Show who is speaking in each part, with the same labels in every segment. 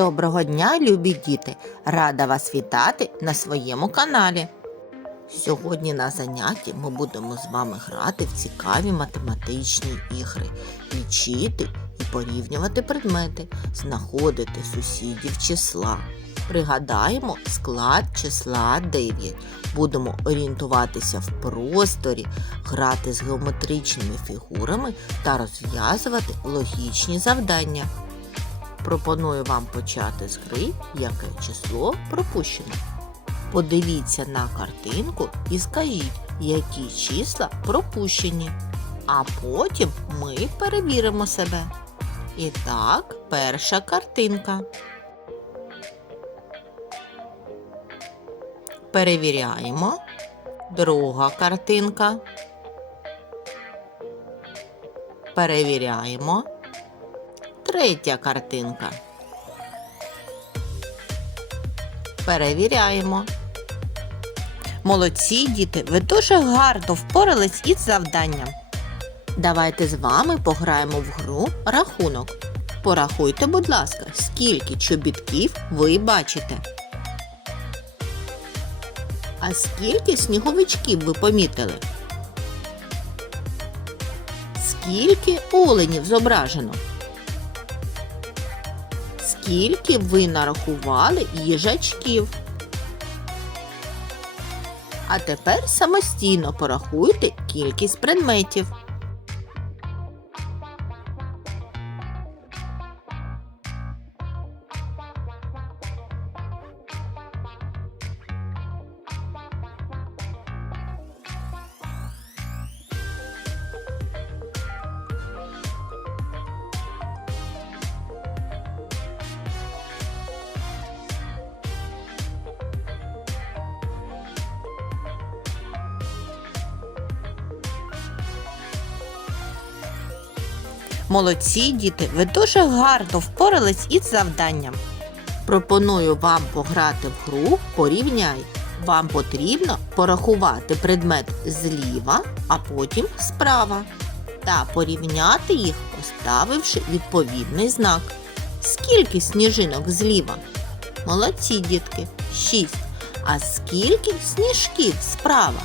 Speaker 1: Доброго дня, любі діти! Рада вас вітати на своєму каналі. Сьогодні на занятті ми будемо з вами грати в цікаві математичні ігри, лічити і порівнювати предмети, знаходити сусідів числа. Пригадаємо склад числа 9. Будемо орієнтуватися в просторі, грати з геометричними фігурами та розв'язувати логічні завдання. Пропоную вам почати з гри, яке число пропущено. Подивіться на картинку і скажіть, які числа пропущені. А потім ми перевіримо себе. І так, перша картинка. Перевіряємо. Друга картинка. Перевіряємо. Третя картинка. Перевіряємо. Молодці, діти, ви дуже гарно впорались із завданням. Давайте з вами пограємо в гру рахунок. Порахуйте, будь ласка, скільки чобітків ви бачите. А скільки сніговичків ви помітили? Скільки оленів зображено? Скільки ви нарахували їжачків? А тепер самостійно порахуйте кількість предметів. Молодці, діти, ви дуже гарно впорались із завданням. Пропоную вам пограти в гру Порівняй. Вам потрібно порахувати предмет зліва, а потім справа. Та порівняти їх, поставивши відповідний знак. Скільки сніжинок зліва? Молодці, дітки, шість. А скільки сніжків справа?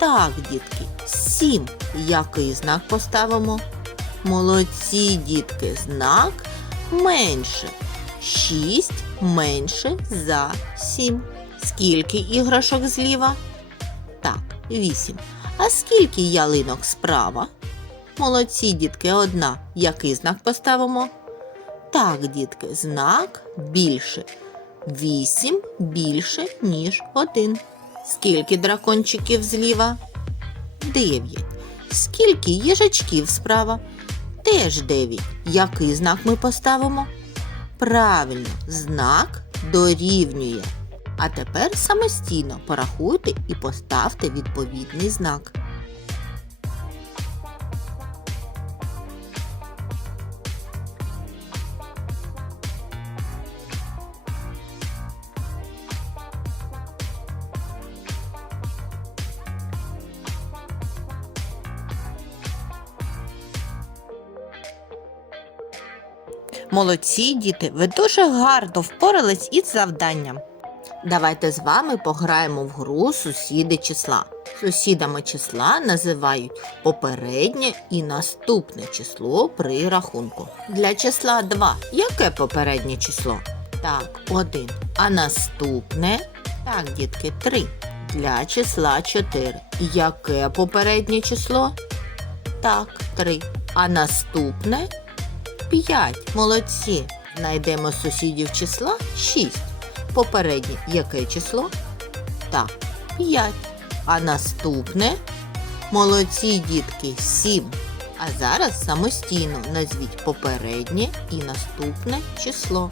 Speaker 1: Так, дітки, сім. Який знак поставимо? Молодці, дітки, знак менше. Шість менше за сім. Скільки іграшок зліва? Так, вісім. А скільки ялинок справа? Молодці, дітки, одна. Який знак поставимо? Так, дітки, знак більше. Вісім більше, ніж один. Скільки дракончиків зліва? Дев'ять. Скільки їжачків справа? Теж 9. Який знак ми поставимо? Правильно, знак дорівнює. А тепер самостійно порахуйте і поставте відповідний знак. Молодці, діти, ви дуже гарно впорались із завданням. Давайте з вами пограємо в гру сусіди числа. Сусідами числа називають попереднє і наступне число при рахунку. Для числа 2 яке попереднє число? Так, 1. А наступне? Так, дітки, 3. Для числа 4. Яке попереднє число? Так, 3. А наступне 5. Молодці. Знайдемо сусідів числа 6. Попереднє яке число? Так, 5. А наступне молодці дітки 7. А зараз самостійно назвіть попереднє і наступне число.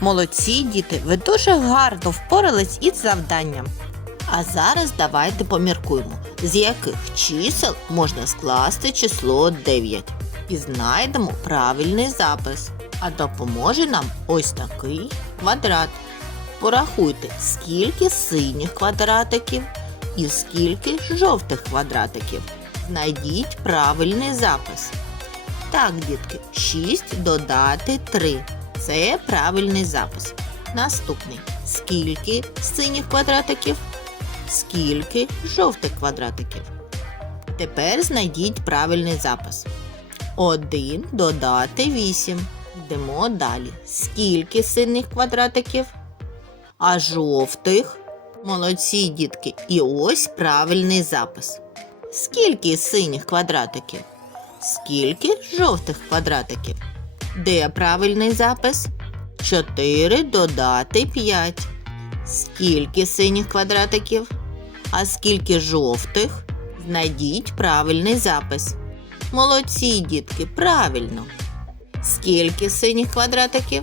Speaker 1: Молодці, діти, ви дуже гарно впорались із завданням. А зараз давайте поміркуємо, з яких чисел можна скласти число 9. І знайдемо правильний запис. А допоможе нам ось такий квадрат. Порахуйте, скільки синіх квадратиків і скільки жовтих квадратиків. Знайдіть правильний запис. Так, дітки, 6 додати 3. Це правильний запис. Наступний. Скільки синіх квадратиків? Скільки жовтих квадратиків? Тепер знайдіть правильний запис. 1 додати 8. Йдемо далі. Скільки синіх квадратиків? А жовтих? Молодці, дітки. І ось правильний запис. Скільки синіх квадратиків? Скільки жовтих квадратиків? Де правильний запис? 4 додати 5. Скільки синіх квадратиків? А скільки жовтих? Знайдіть правильний запис. Молодці, дітки, правильно. Скільки синіх квадратиків?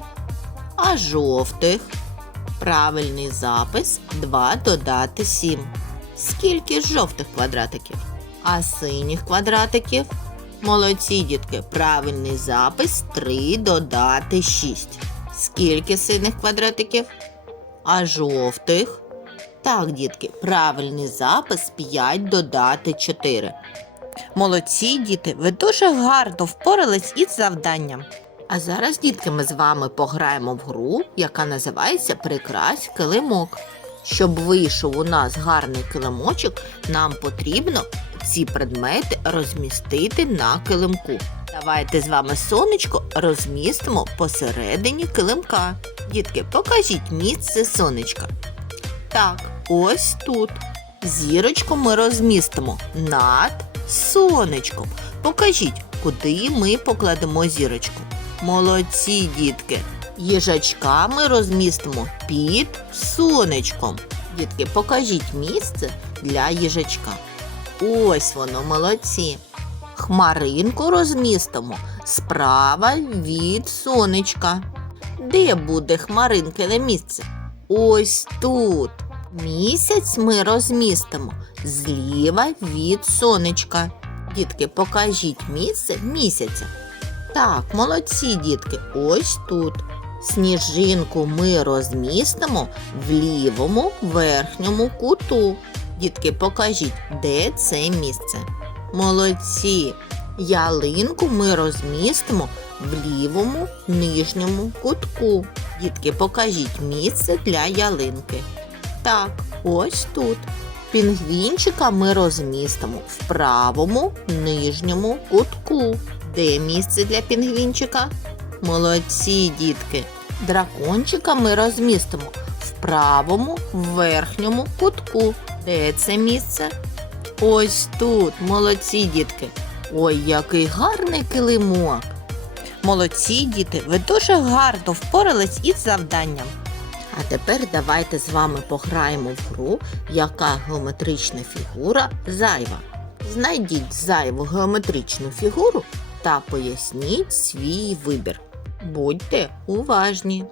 Speaker 1: А жовтих? Правильний запис 2 додати 7. Скільки жовтих квадратиків? А синіх квадратиків? Молодці, дітки, правильний запис 3 додати 6. Скільки синіх квадратиків? А жовтих? Так, дітки, правильний запис 5 додати 4. Молодці, діти, ви дуже гарно впорались із завданням. А зараз, дітки, ми з вами пограємо в гру, яка називається Прикрась килимок. Щоб вийшов у нас гарний килимочок, нам потрібно ці предмети розмістити на килимку. Давайте з вами сонечко розмістимо посередині килимка. Дітки, покажіть місце сонечка. Так, ось тут. Зірочку ми розмістимо над сонечком. Покажіть, куди ми покладемо зірочку. Молодці, дітки. Їжачка ми розмістимо під сонечком. Дітки, покажіть місце для їжачка. Ось воно, молодці. Хмаринку розмістимо справа від сонечка. Де буде хмаринкине місце? Ось тут. Місяць ми розмістимо зліва від сонечка. Дітки, покажіть місце місяця. Так, молодці, дітки, ось тут. Сніжинку ми розмістимо в лівому верхньому куту. Дітки, покажіть, де це місце. Молодці. Ялинку ми розмістимо в лівому нижньому кутку. Дітки, покажіть місце для ялинки. Так, ось тут. Пінгвінчика ми розмістимо в правому нижньому кутку. Де місце для пінгвінчика? Молодці, дітки. Дракончика ми розмістимо в правому верхньому кутку. Де це місце? Ось тут, молодці, дітки. Ой, який гарний килимок. Молодці, діти, ви дуже гарно впорались із завданням. А тепер давайте з вами пограємо в гру, яка геометрична фігура зайва. Знайдіть зайву геометричну фігуру та поясніть свій вибір. Будьте уважні.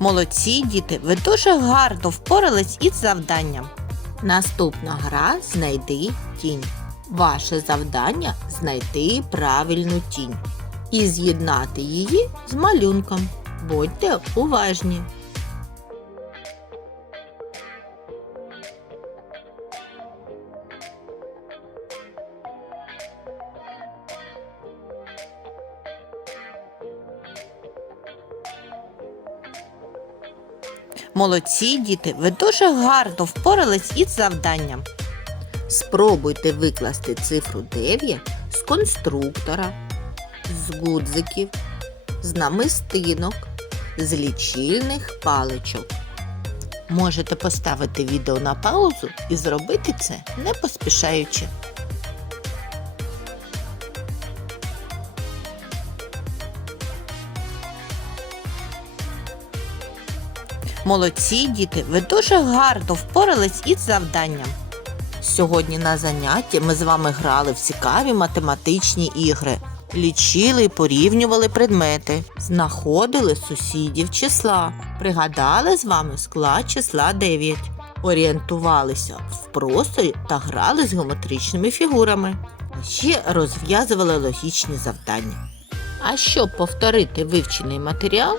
Speaker 1: Молодці, діти, ви дуже гарно впорались із завданням. Наступна гра знайди тінь. Ваше завдання знайти правильну тінь і з'єднати її з малюнком. Будьте уважні. Молодці, діти, ви дуже гарно впорались із завданням. Спробуйте викласти цифру 9 з конструктора, з гудзиків, з намистинок, з лічильних паличок. Можете поставити відео на паузу і зробити це не поспішаючи. Молодці, діти, ви дуже гарно впорались із завданням. Сьогодні на занятті ми з вами грали в цікаві математичні ігри, лічили і порівнювали предмети, знаходили сусідів числа, пригадали з вами склад числа 9, орієнтувалися в просторі та грали з геометричними фігурами. А ще розв'язували логічні завдання. А щоб повторити вивчений матеріал,